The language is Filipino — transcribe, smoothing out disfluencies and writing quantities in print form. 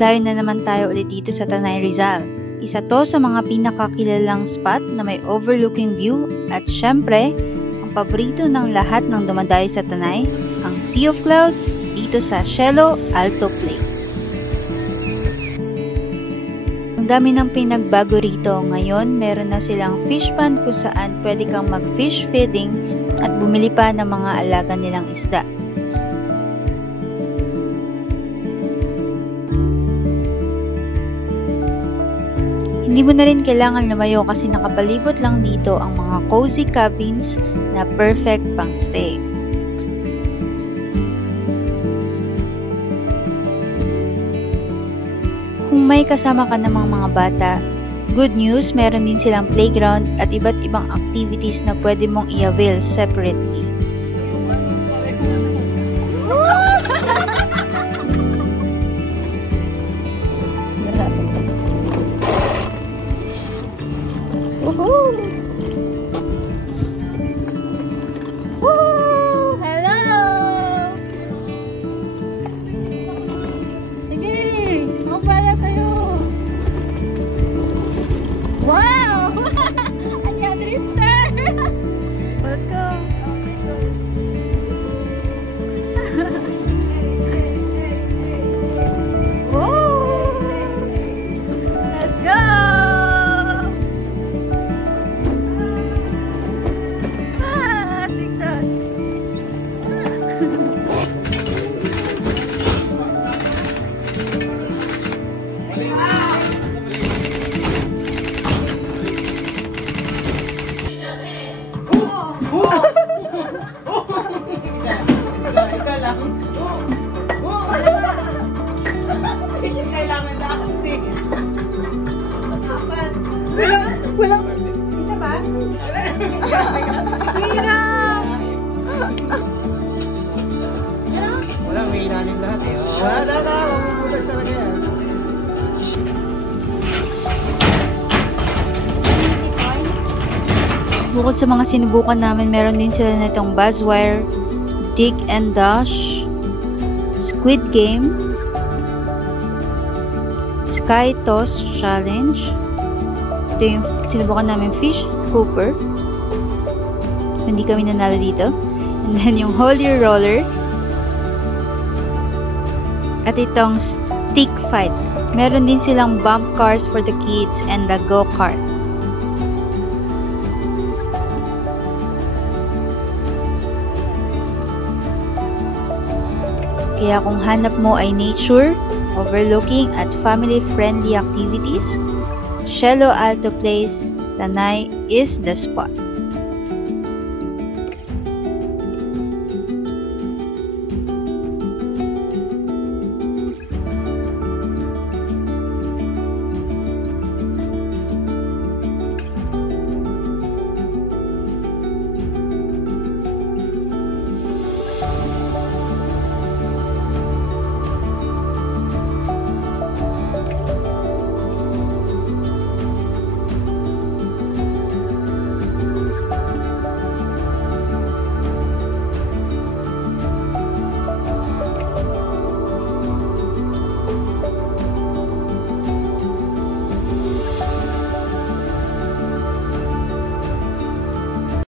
Dayo na naman tayo ulit dito sa Tanay Rizal. Isa to sa mga pinakakilalang spot na may overlooking view at syempre, ang paborito ng lahat ng dumadayo sa Tanay, ang Sea of Clouds dito sa Cielo Alto Place. Ang dami ng pinagbago rito. Ngayon, meron na silang fish pond kung saan pwede kang mag-fish feeding at bumili pa ng mga alaga nilang isda. Hindi mo na rin kailangan lumayo kasi nakapalibot lang dito ang mga cozy cabins na perfect pang stay. Kung may kasama ka namang mga bata, good news, meron din silang playground at iba't ibang activities na pwede mong i-avail separately. Kailangan na ako eh. Walang isa ba? Hirap! Walang may ilalim lahat eh. Wala na, mabubutas talaga yan. Bukod sa mga sinubukan namin, meron din sila na itong Buzzwire, Dig and Dash, Squid Game, Sky Toss Challenge. Ito yung sinubukan namin fish scooper. Hindi kami nanalo dito. And then yung Holy Roller. At itong Stick Fight. Meron din silang bump cars for the kids and the go-kart. Kaya kung hanap mo ay nature, overlooking at family-friendly activities, Cielo Alto Place, Tanay is the spot.